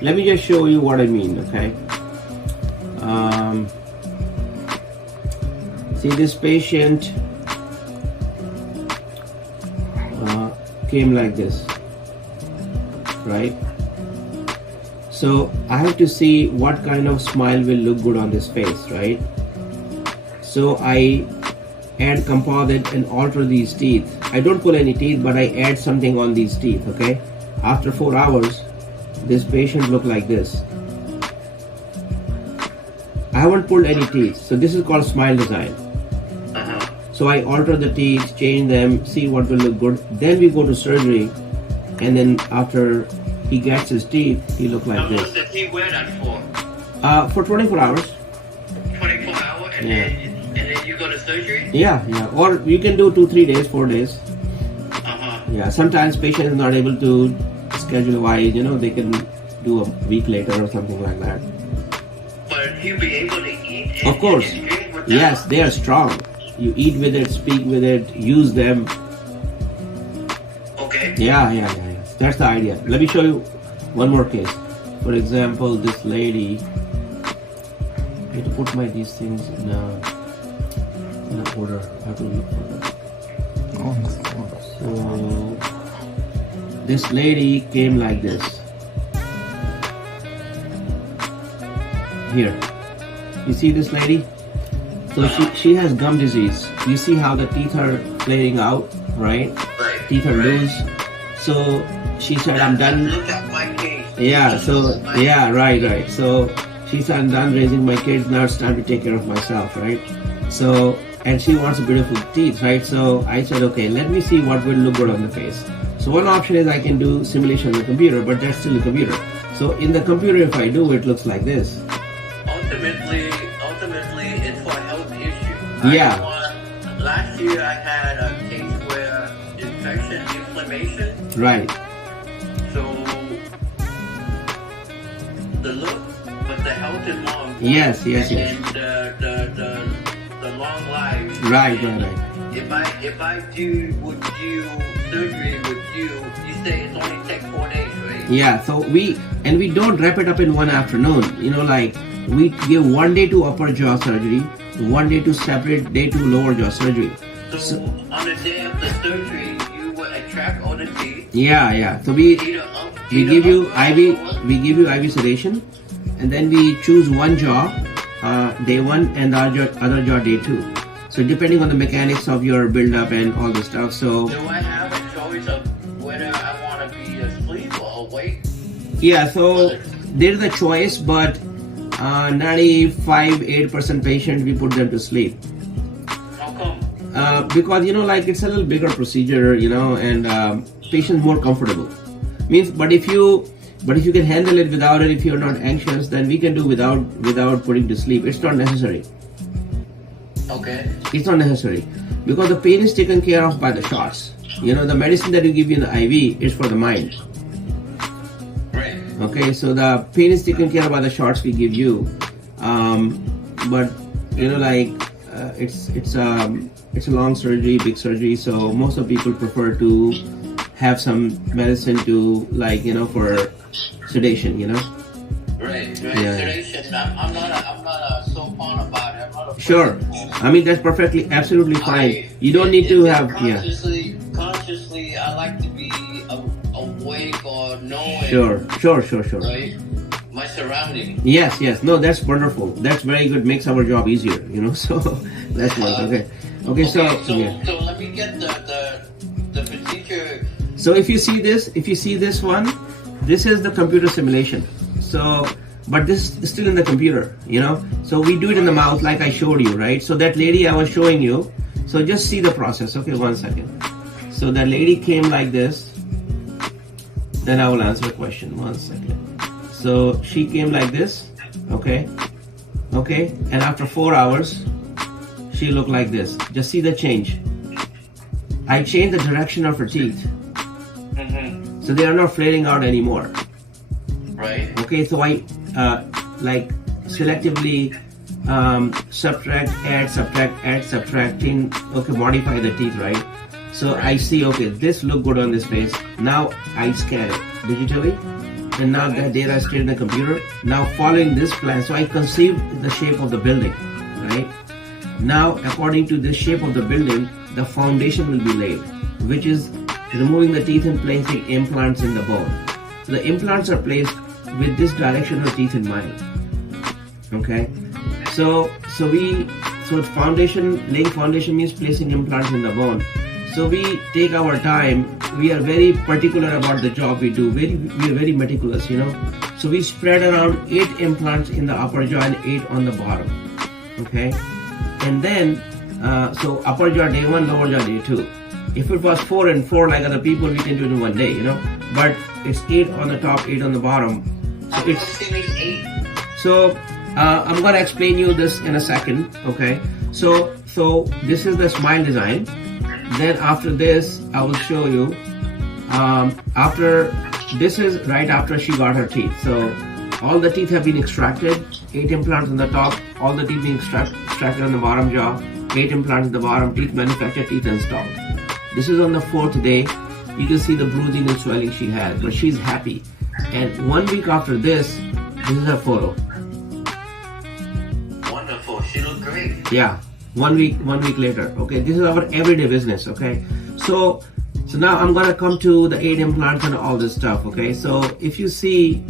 let me just show you what I mean, okay? See, this patient came like this, right? So I have to see what kind of smile will look good on this face, right? So I add composite and alter these teeth. I don't pull any teeth, but I add something on these teeth, okay? After 4 hours, this patient look like this. I haven't pulled any teeth, so this is called smile design. So I alter the teeth, change them, see what will look good. Then we go to surgery, and then after he gets his teeth, he look like this. How long does he wear that for? For 24 hours. 24 hours, and then you go to surgery? Yeah. Or you can do 2-3 days, 4 days. Yeah. Sometimes patient is not able to schedule wise. They can do a week later or something like that. But he'll be able to eat. Of course. And drink with Yes, they are strong. You eat with it, speak with it, use them. Okay. Yeah. That's the idea. Let me show you one more case. For example, this lady. I have to put these things in a order. I have to look for them. So this lady came like this. Here. You see this lady? So she has gum disease. You see how the teeth are flaring out, right? Right. Teeth are loose. So she said, I'm done. Look at my case. Right. So she said, I'm done raising my kids. Now it's time to take care of myself, right? So, and she wants beautiful teeth, right? So I said, okay, let me see what will look good on the face. So one option is I can do simulation on the computer, but that's still a computer. So in the computer, if I do, it looks like this. Ultimately, it's for a health issue. Last year I had a case where inflammation. Right. So the look, but the health is more important. Yes. And the long life. Right. If I do surgery with you say it's only take 4 days, right? Yeah. So we don't wrap it up in one afternoon. Like we give 1 day to upper jaw surgery, 1 day to separate day to lower jaw surgery. So on the day of the surgery, you will extract all the teeth. Yeah. So we give you IV sedation, and then we choose one jaw day 1 and the other jaw day 2. So depending on the mechanics of your build up and all this stuff. So do I have a choice of whether I want to be asleep or awake? Yeah. So there's a choice, but 95-8% patient we put them to sleep. How come? Because it's a little bigger procedure, and patient's more comfortable. But if you can handle it without it, if you're not anxious, then we can do without putting to sleep. It's not necessary. Okay. It's not necessary because the pain is taken care of by the shots. The medicine that you give you in the IV is for the mind. Right. Okay, so the pain is taken care of by the shots we give you, but it's a long surgery, big surgery. So most of people prefer to have some medicine to for sedation. Right. Yeah. Sedation. I'm not a so fond about it. I'm not a Sure. That's absolutely fine. You don't need to have consciously. I like to be awake or knowing. Sure. Right. My surroundings. Yes. No, that's wonderful. That's very good. Makes our job easier. So that's good. Okay. So let me get the procedure. So if you see this one, this is the computer simulation. So, but this is still in the computer, So we do it in the mouth like I showed you, right? So that lady I was showing you. So just see the process. Okay, 1 second. So that lady came like this. Then I will answer the question. 1 second. So she came like this. Okay. And after 4 hours, she looked like this. Just see the change. I changed the direction of her teeth. Mm-hmm. So they are not flaring out anymore. Right. Okay, so I selectively subtract, add, subtracting. Okay, modify the teeth, right? So I see, okay, this look good on this face. Now I scan it digitally, and now that data is stored in the computer. Now following this plan, so I conceived the shape of the building, right? Now according to this shape of the building, the foundation will be laid, which is removing the teeth and placing implants in the bone. So the implants are placed with this direction of teeth in mind. Okay, so laying foundation means placing implants in the bone. So we take our time. We are very particular about the job we do. We are very meticulous, you know. So we spread around 8 implants in the upper jaw and 8 on the bottom. Okay, and then so upper jaw day 1, lower jaw day 2. If it was 4 and 4 like other people, we can do it in one day, you know. But it's 8 on the top, 8 on the bottom. So it's 8. I'm gonna explain you this in a second. Okay, so this is the smile design. Then after this, I will show you. This is right after she got her teeth. So all the teeth have been extracted. 8 implants on the top. All the teeth being extracted on the bottom jaw. 8 implants on the bottom. Teeth manufactured. Teeth installed. This is on the 4th day. You can see the bruising and swelling she has, but she's happy. And 1 week after this is her photo. Wonderful. She looked great. Yeah. 1 week later. Okay, this is our everyday business. Okay, so now I'm gonna come to the 8 implants and all this stuff. Okay, so if you see,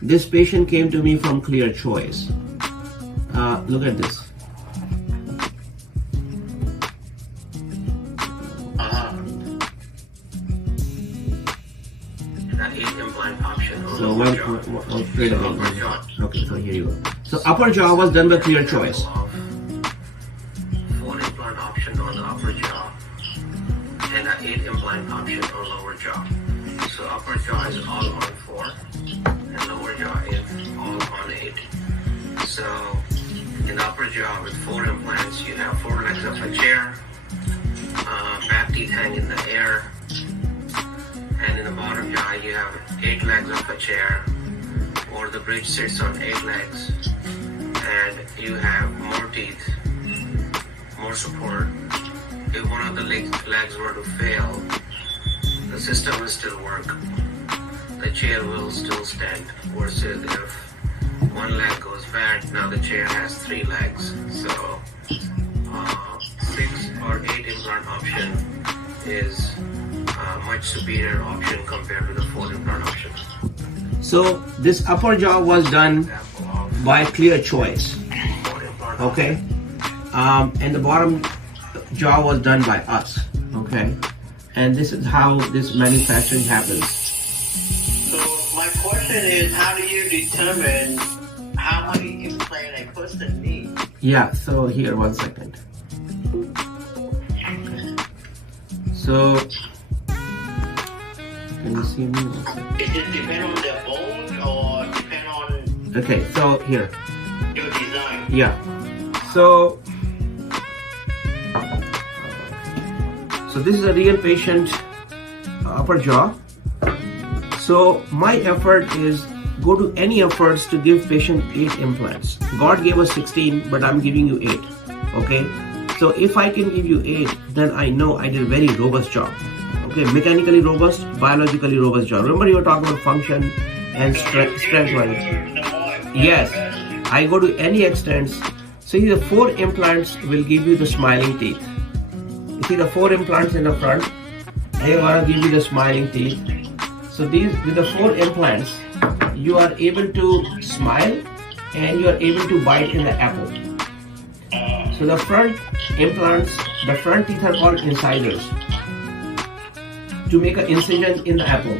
this patient came to me from Clear Choice. Look at this. That 8 implant option. So wait a minute. Okay, so here you go. So upper jaw was done by Clear Choice. Option on the upper jaw and an 8 implant option on lower jaw. So upper jaw is all on 4 and lower jaw is all on 8. So in the upper jaw with 4 implants, you have 4 legs of a chair, back teeth hang in the air, and in the bottom jaw you have 8 legs of a chair, or the bridge sits on 8 legs, and you have more teeth, more support. If one of the legs were to fail, the system will still work. The chair will still stand. Versus if one leg goes bad, now the chair has 3 legs. So 6 or 8 implant option is a much superior option compared to the 4 implant option. So this upper jaw was done by Clear Choice. Okay. And the bottom jaw was done by us, okay? And this is how this manufacturing happens. So my question is, how do you determine how many implants a person needs? Yeah, so here, 1 second. Okay. So, can you see me? Does it depend on the bone or depend on... Okay, so here. Your design? Yeah. So this is a real patient upper jaw. So my effort is go to any efforts to give patient 8 implants. God gave us 16, but I'm giving you 8. Okay. So if I can give you 8, then I know I did a very robust job. Okay, mechanically robust, biologically robust job. Remember you were talking about function and strength wise. Yes, I go to any extents. So the 4 implants will give you the smiling teeth. You see the 4 implants in the front, they want to give you the smiling teeth. So these, with the 4 implants, you are able to smile and you are able to bite in the apple. So the front implants, the front teeth are called incisors to make an incision in the apple.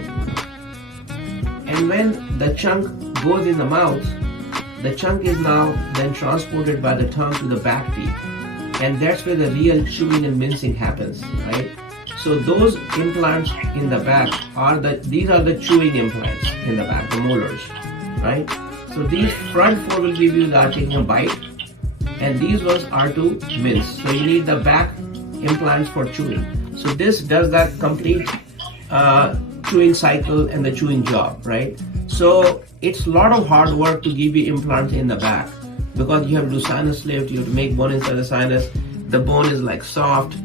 And when the chunk goes in the mouth, the chunk is now then transported by the tongue to the back teeth. And that's where the real chewing and mincing happens, right? So those implants in the back these are the chewing implants in the back, the molars, right? So these front 4 will give you the taking a bite, and these ones are to mince. So you need the back implants for chewing. So this does that complete chewing cycle and the chewing job, right? So it's a lot of hard work to give you implants in the back, because you have to do sinus lift, you have to make bone inside the sinus. The bone is like soft,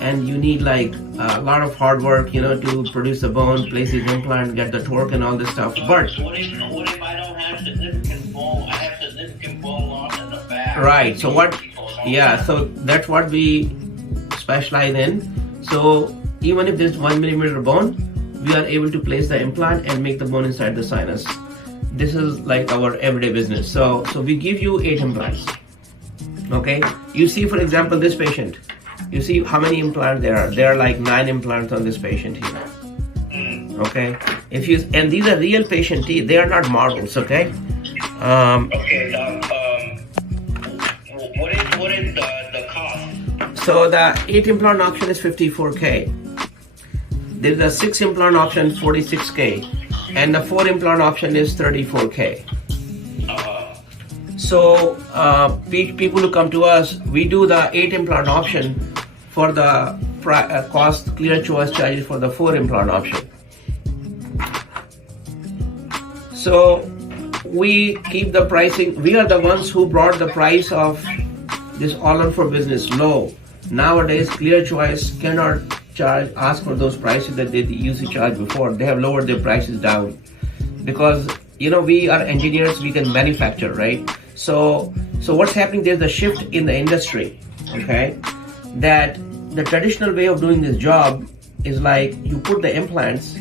and you need like a lot of hard work, to produce the bone, place the implant, get the torque and all this stuff. But what if I don't have significant bone? I have significant bone loss in the back. right, so so that's what we specialize in. So even if there's 1 millimeter bone, we are able to place the implant and make the bone inside the sinus. This is like our everyday business. So we give you 8 implants. Okay, you see, for example, this patient. You see how many implants there are. There are like 9 implants on this patient here. Okay, and these are real patient teeth. They are not models. Okay. What is the cost? So the 8 implant option is $54K. There's a 6 implant option, $46K, and the 4 implant option is $34K. So people who come to us, we do the 8 implant option for the cost clear choice charges for the 4 implant option. So we keep the pricing. We are the ones who brought the price of this all-on for business low. Nowadays, clear choice cannot ask for those prices that they used to charge before. They have lowered their prices down because we are engineers. We can manufacture, right? So what's happening? There's a shift in the industry. Okay, that the traditional way of doing this job is like you put the implants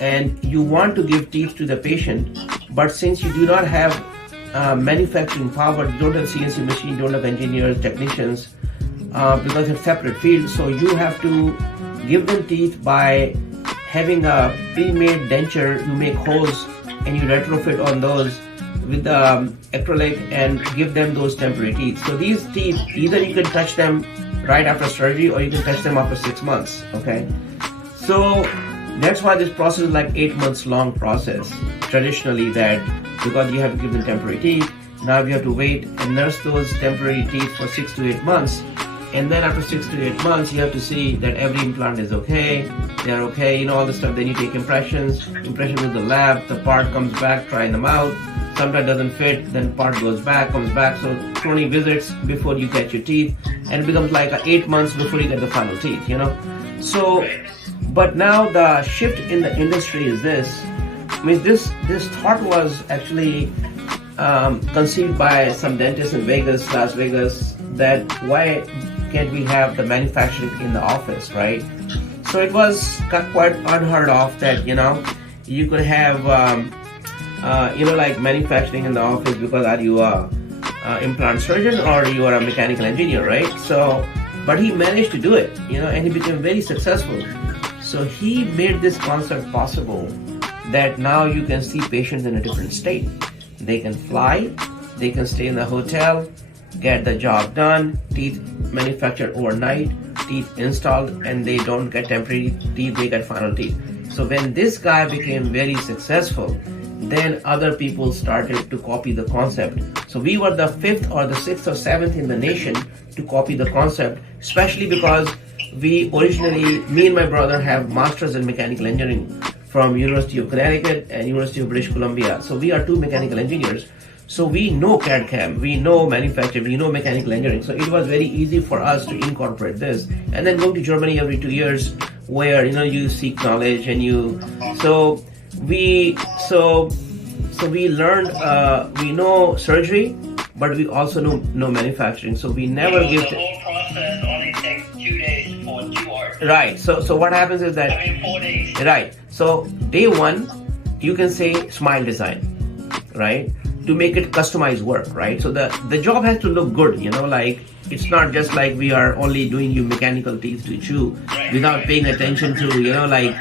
and you want to give teeth to the patient, but since you do not have manufacturing power, you don't have CNC machine, don't have engineers, technicians, because it's separate fields. So you have to give them teeth by having a pre-made denture. You make holes and you retrofit on those with acrylic and give them those temporary teeth. So these teeth, either you can touch them right after surgery or you can touch them after 6 months. Okay, so that's why this process is like 8 months long process traditionally, that because you have to give them temporary teeth. Now you have to wait and nurse those temporary teeth for 6 to 8 months. And then after 6 to 8 months, you have to see that every implant is okay, they're okay, all the stuff. Then you take impressions with the lab, the part comes back, try them out. Sometimes doesn't fit, then part goes back, comes back. So 20 visits before you get your teeth, and it becomes like 8 months before you get the final teeth, So, but now the shift in the industry is this. I mean, this thought was actually conceived by some dentists in Las Vegas, that why can't we have the manufacturing in the office, right? So it was quite unheard of that, you could have, like manufacturing in the office, because are you a implant surgeon or you are a mechanical engineer, right? So, but he managed to do it, and he became very successful. So he made this concept possible that now you can see patients in a different state. They can fly, they can stay in the hotel, get the job done, teeth manufactured overnight, teeth installed, and they don't get temporary teeth, they get final teeth. So when this guy became very successful, then other people started to copy the concept. So we were the 5th or the 6th or 7th in the nation to copy the concept, especially because we originally, me and my brother have masters in mechanical engineering from University of Connecticut and University of British Columbia. So we are 2 mechanical engineers. So we know CAD/CAM, we know manufacturing, we know mechanical engineering. So it was very easy for us to incorporate this. And then going to Germany every 2 years, where you seek knowledge and so we learned, we know surgery, but we also know manufacturing. So we never give the whole process only takes 2 days for 2 hours. Right. So what happens is that 4 days. Right. So day 1, you can say smile design, right? To make it customized work, right? So the job has to look good, like it's not just like we are only doing you mechanical teeth to chew without paying attention to, like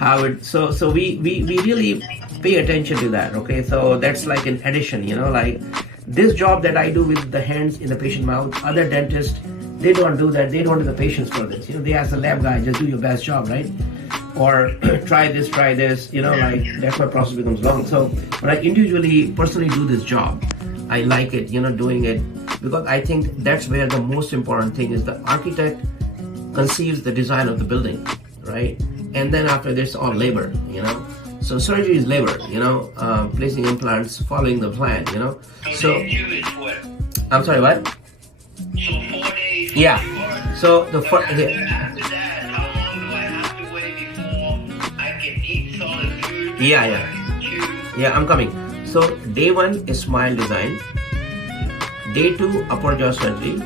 how it, so we really pay attention to that, okay? So that's like an addition, like this job that I do with the hands in the patient mouth, other dentists, they don't do that. They don't have the patience for this. They ask the lab guy, just do your best job, right? Or try this, like that's why process becomes long. So when I individually, personally do this job, I like it, doing it, because I think that's where the most important thing is. The architect conceives the design of the building, right? And then after this, all labor, So surgery is labor, placing implants, following the plan, So day 2 is what? I'm sorry, what? So 4 days. Yeah. So the But after that, how long do I have to wait before I can eat solid food? Yeah. Chew? Yeah, I'm coming. So day 1 is smile design. Day 2 upper jaw surgery.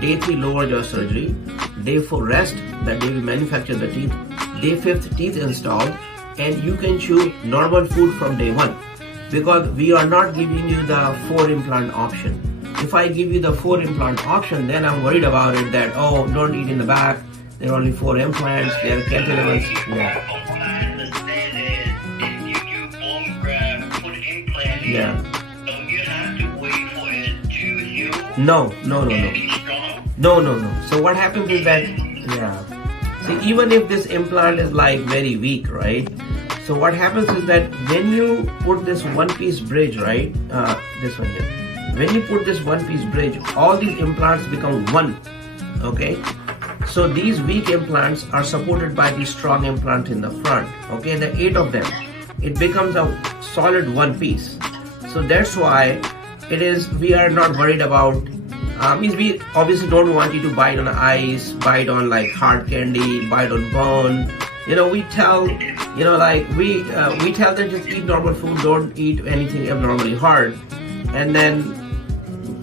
Day 3 lower jaw surgery. Day 4 rest. That day we manufacture the teeth. Day 5th teeth installed, and you can chew normal food from day 1, because we are not giving you the 4 implant option. If I give you the 4 implant option, then I'm worried about it that, oh, don't eat in the back. There are only 4 implants. There are cantilevers. Yeah. What I understand is if you do bone graft, put implant in, Yeah. don't you have to wait for it to heal No. and be strong? No. So what happens is that, yeah. See, even if this implant is like very weak, right? So what happens is that when you put this one-piece bridge, right? This one here. When you put this one-piece bridge, all these implants become one, okay? So these weak implants are supported by the strong implant in the front, okay? The 8 of them. It becomes a solid one piece. So that's why we are not worried about, means we obviously don't want you to bite on ice, bite on like hard candy, bite on bone. We tell, we tell them just eat normal food, don't eat anything abnormally hard. And then,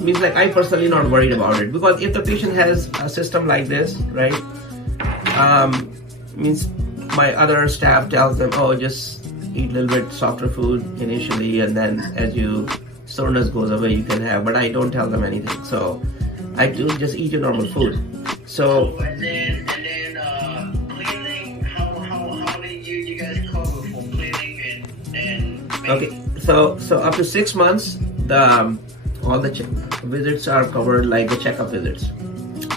means like I personally not worried about it, because if the patient has a system like this, right, means my other staff tells them, oh, just eat a little bit softer food initially, and then as you soreness goes away, you can have. But I don't tell them anything, so I do just eat your normal food. So And then cleaning. How many you guys cover for cleaning and okay, so up to 6 months, all the visits are covered, like the checkup visits.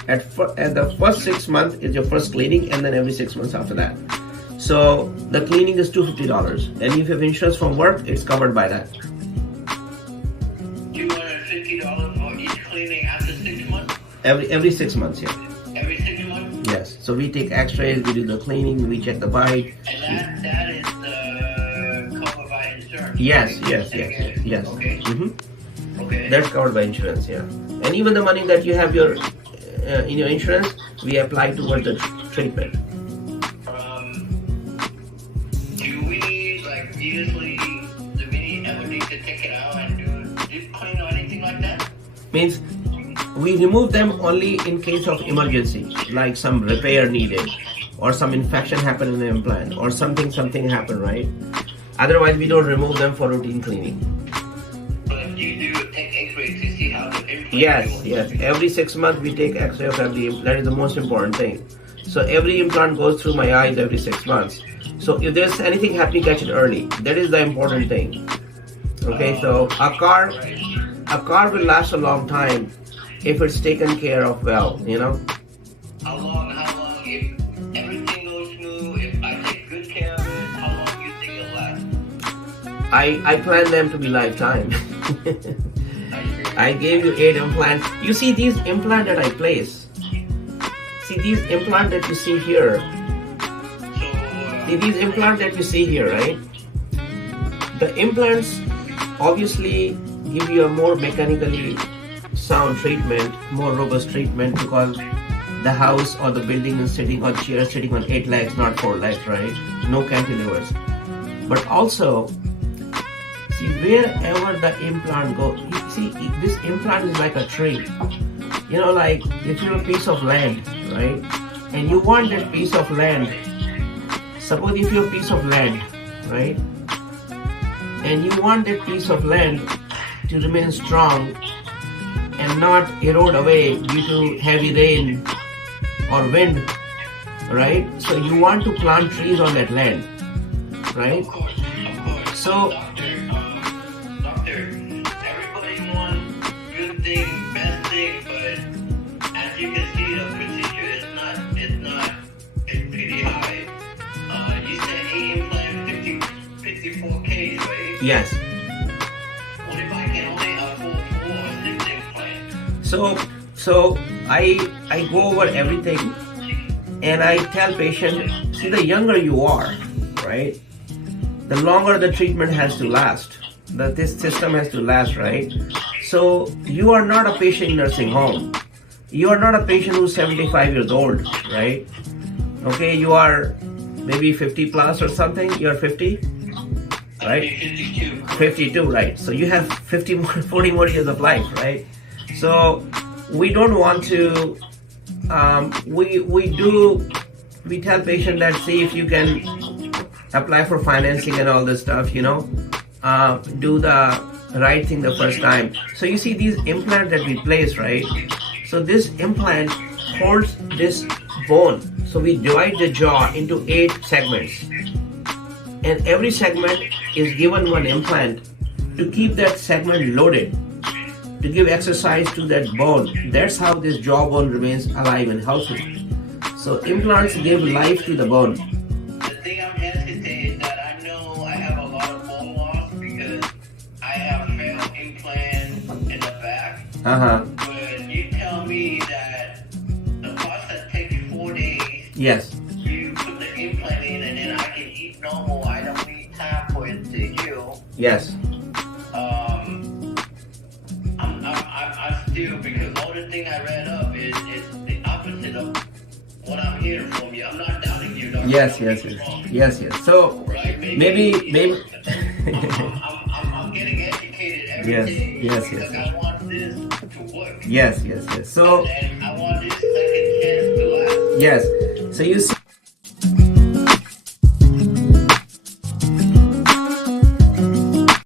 At the first 6 months is your first cleaning, and then every 6 months after that. So the cleaning is $250, and if you have insurance from work, it's covered by that. $250 for each cleaning after 6 months? Every 6 months, yeah. Every 6 months? Yes. So we take X-rays, we do the cleaning, we check the bite. And that is covered by insurance? Yes. Okay. Mm-hmm. Okay. That's covered by insurance, yeah. And even the money that you have in your insurance, we apply towards the treatment. Do we ever need to take it out and do deep clean or anything like that? Means we remove them only in case of emergency, like some repair needed, or some infection happened in the implant, or something happened, right? Otherwise, we don't remove them for routine cleaning. But you do take X-rays to see how the implant Yes. Every 6 months we take X-ray of every implant. That is the most important thing. So every implant goes through my eyes every 6 months. So if there's anything happening, catch it early. That is the important thing. Okay, so a car will last a long time if it's taken care of well, How long, if everything goes smooth, if I take good care of it, how long do you think it'll last? I plan them to be lifetime. I gave you 8 implants. You see these implants that I place. See these implants that you see here. These implants that you see here, right? The implants obviously give you a more mechanically sound treatment, more robust treatment, because the house or the building is sitting on chairs, sitting on 8 legs, not 4 legs, right? No cantilevers. But also, see, wherever the implant goes, see, this implant is like a tree. Like if you have a piece of land, right? And you want that piece of land. Suppose if you have a piece of land, right? And you want that piece of land to remain strong and not erode away due to heavy rain or wind, right? So you want to plant trees on that land, right? Of course. So, Doctor, everybody wants good thing, best thing, but as you can see, the procedure is it's pretty high. You said 8 implant, 54K, right? yes. What if I can only afford 4 or 6 implants? So I go over everything, and I tell patient, see, the younger you are, right, the longer the treatment has to last. This system has to last, right? So you are not a patient in nursing home. You are not a patient who's 75 years old, right? Okay, you are maybe 50 plus or something. You are 50, right? 52. 52, right? So you have 50 more, 40 more years of life, right? So we don't want to. We tell patient that, see if you can apply for financing and all this stuff, do the right thing the first time. So you see these implants that we place, right? So this implant holds this bone. So we divide the jaw into 8 segments, and every segment is given one implant to keep that segment loaded, to give exercise to that bone. That's how this jawbone remains alive and healthy. So implants give life to the bone. The thing I'm hesitant is that I know I have a lot of bone loss because I have failed implants in the back. But you tell me that the process takes 4 days. Yes. You put the implant in and then I can eat normal. I don't need time for it to heal. Yes. I'm still, because all the thing I read up is the opposite of what I'm hearing from you. I'm not doubting you, though. Yes. So Right? maybe. I'm getting educated every day. Yes. Because I want this to work. Yes. So And I want this second chance to last. yes. So you see.